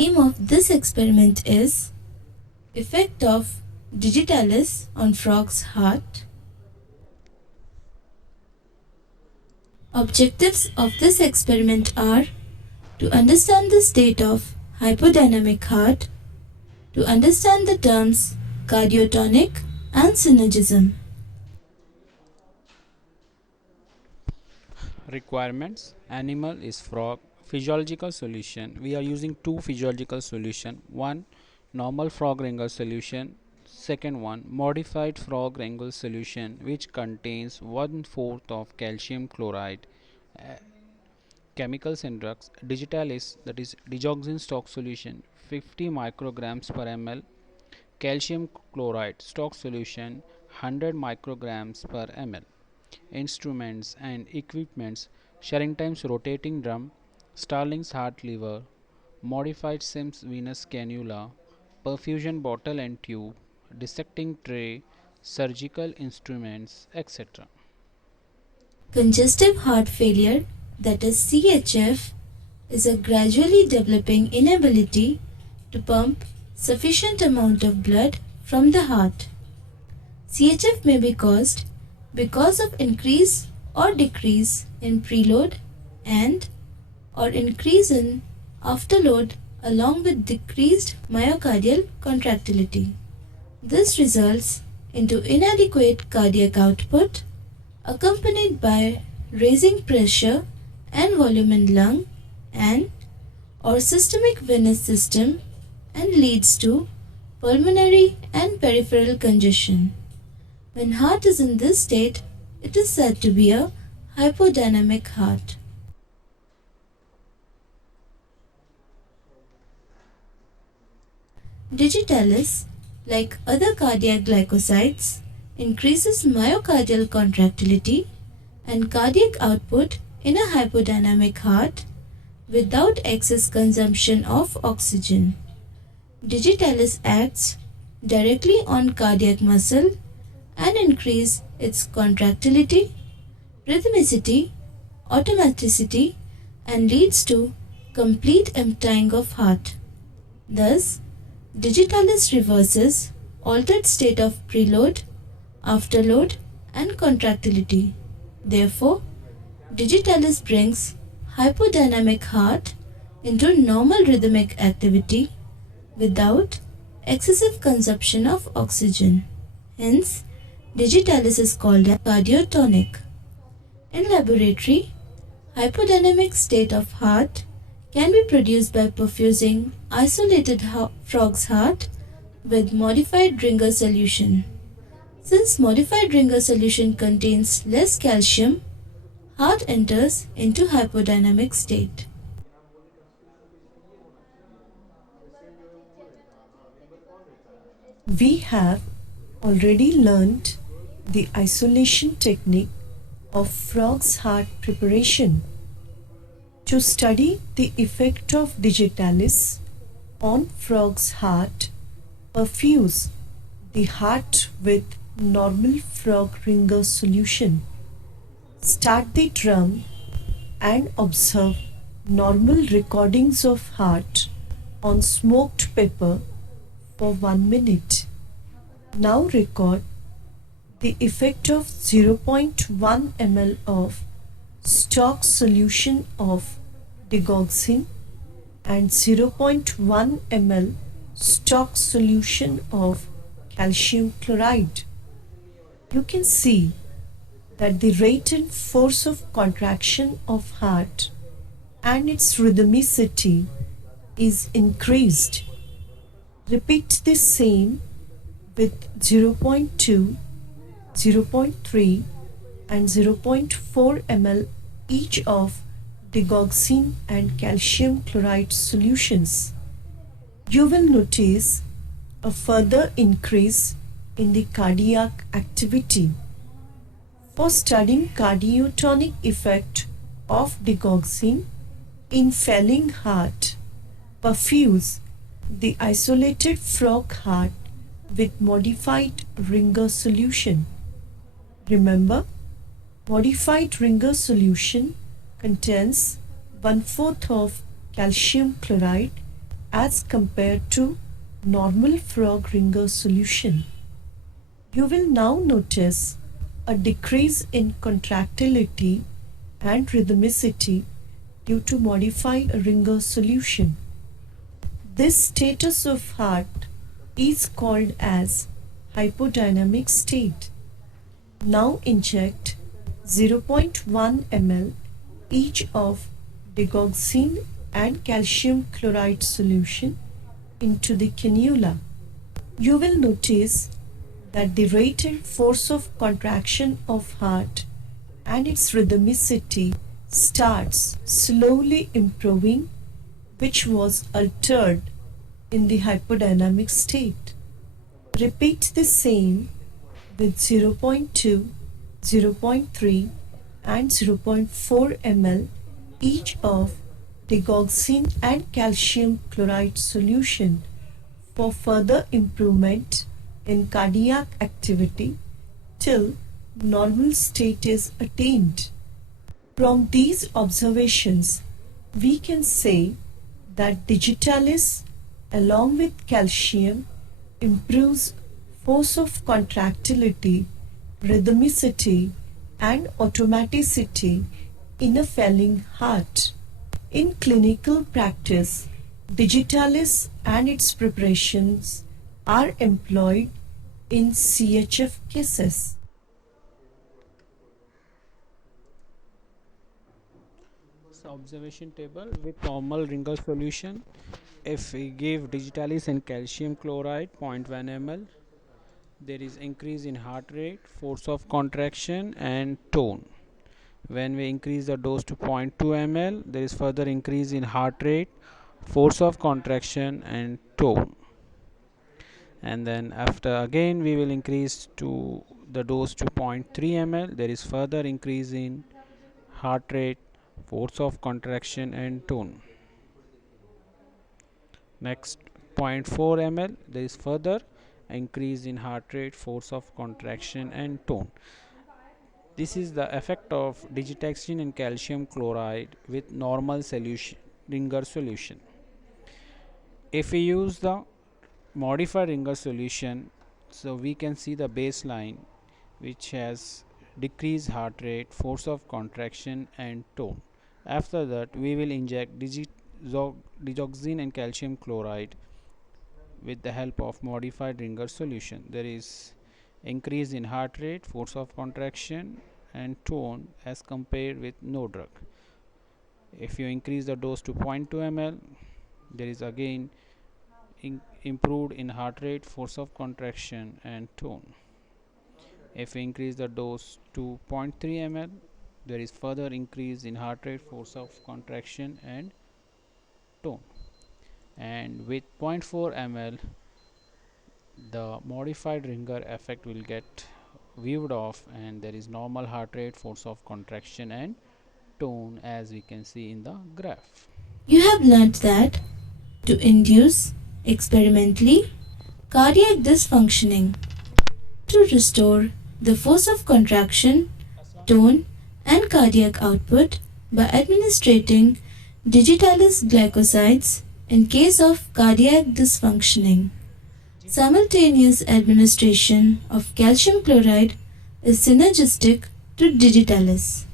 Aim of this experiment is effect of digitalis on frog's heart. Objectives of this experiment are to understand the state of hypodynamic heart, to understand the terms cardiotonic and synergism. Requirements: animal is frog. Physiological solution: we are using two physiological solution. One, normal frog Ringer's solution. Second one, modified frog Ringer's solution, which contains 1/4 of calcium chloride. Chemicals and drugs: digitalis, that is digoxin stock solution, 50 micrograms per ml. Calcium chloride stock solution, 100 micrograms per ml. Instruments and equipments: Sherrington's rotating drum, Starling's heart lever, modified Sims venous cannula, perfusion bottle and tube, dissecting tray, surgical instruments, etc. Congestive heart failure, that is CHF, is a gradually developing inability to pump sufficient amount of blood from the heart. CHF may be caused because of increase or decrease in preload and or increase in afterload along with decreased myocardial contractility. This results into inadequate cardiac output accompanied by raising pressure and volume in lung and or systemic venous system and leads to pulmonary and peripheral congestion. When heart is in this state, it is said to be a hypodynamic heart. Digitalis, like other cardiac glycosides, increases myocardial contractility and cardiac output in a hypodynamic heart without excess consumption of oxygen. Digitalis acts directly on cardiac muscle and increase its contractility, rhythmicity, automaticity and leads to complete emptying of heart. Thus, digitalis reverses altered state of preload, afterload and contractility. Therefore, digitalis brings hypodynamic heart into normal rhythmic activity without excessive consumption of oxygen. Hence, digitalis is called a cardiotonic. In laboratory, hypodynamic state of heart can be produced by perfusing isolated frog's heart with modified Ringer solution. Since modified Ringer solution contains less calcium, heart enters into hypodynamic state. We have already learned the isolation technique of frog's heart preparation. To study the effect of digitalis on frog's heart, perfuse the heart with normal frog Ringer solution. Start the drum and observe normal recordings of heart on smoked paper for 1 minute. Now record the effect of 0.1 ml of stock solution of digoxin and 0.1 ml stock solution of calcium chloride. You can see that the rate and force of contraction of heart and its rhythmicity is increased. Repeat the same with 0.2, 0.3 and 0.4 ml each of digoxin and calcium chloride solutions. You will notice a further increase in the cardiac activity. For studying cardiotonic effect of digoxin in failing heart, perfuse the isolated frog heart with modified Ringer solution. Remember, modified Ringer solution contains 1/4 of calcium chloride as compared to normal frog ringer solution. You will now notice a decrease in contractility and rhythmicity due to modified ringer solution. This status of heart is called as hypodynamic state. Now inject 0.1 ml each of digoxin and calcium chloride solution into the cannula. You will notice that the rate and force of contraction of heart and its rhythmicity starts slowly improving, which was altered in the hypodynamic state. Repeat the same with 0.2, 0.3 and 0.4 ml each of digoxin and calcium chloride solution for further improvement in cardiac activity till normal state is attained. From these observations, we can say that digitalis along with calcium improves force of contractility, rhythmicity and automaticity in a failing heart. In clinical practice, digitalis and its preparations are employed in CHF cases. Observation table with normal ringer solution. If we give digitalis and calcium chloride 0.1 ml, there is increase in heart rate, force of contraction and tone. When we increase the dose to 0.2 ml, there is further increase in heart rate, force of contraction and tone. And then after again we will increase to the dose to 0.3 ml, there is further increase in heart rate, force of contraction and tone. Next 0.4 ml, there is further increase in heart rate, force of contraction and tone. This is the effect of digitaxin and calcium chloride with normal solution, ringer solution. If we use the modified ringer solution, so we can see the baseline which has decreased heart rate, force of contraction and tone. After that we will inject digoxin and calcium chloride with the help of modified ringer solution. There is increase in heart rate, force of contraction and tone as compared with no drug. If you increase the dose to 0.2 ml, there is again improved in heart rate, force of contraction and tone. If we increase the dose to 0.3 ml, there is further increase in heart rate, force of contraction and tone. And with 0.4 ml, the modified ringer effect will get viewed off and there is normal heart rate, force of contraction and tone as we can see in the graph. You have learnt that to induce experimentally cardiac dysfunctioning, to restore the force of contraction, tone and cardiac output by administrating digitalis glycosides in case of cardiac dysfunctioning. Simultaneous administration of calcium chloride is synergistic to digitalis.